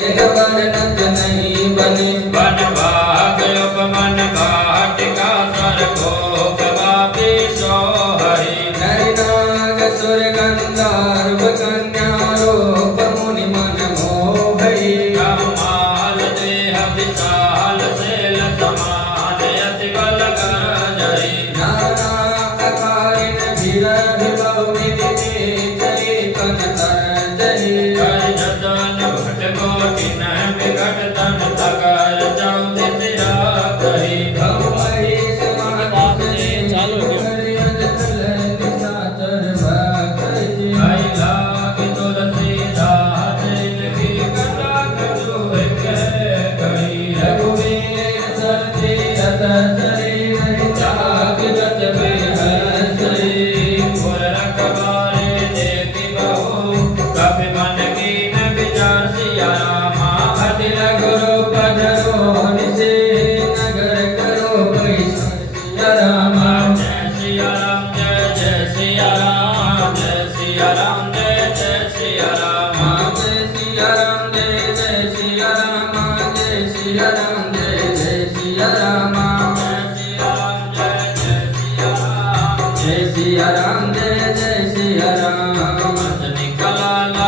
वर्णत नहीं बने वन भाग उपमन भाटिका स्वर्गो गवापि सो हरि नर नाग सुर गंधर्व कन्या रूप मुनि मन मोहई कमाल देह विशाल शैल समान अति बल कर जय नाना अकारिण धीर विभव निधि चले कन तर जही कर जतन भट कोटि न विकट तन तकर चौदि सिरा कही महेश महादेव चालू आई लाग तुलसीदास की कथा कछु कही रघुवीर सती रत चले नहीं जाग जत बेहसई और रखवारे देखी बहु कपि मन कीन विचार सिया रामा अतिल गुरु पधरो निसे नगर करो कैसा रामा जय सिया राम जय सिया राम जय सिया राम जय सिया राम जय सिया राम जय सिया राम जय सिया राम जय सिया राम जय सिया राम जय सिया राम जय सिया राम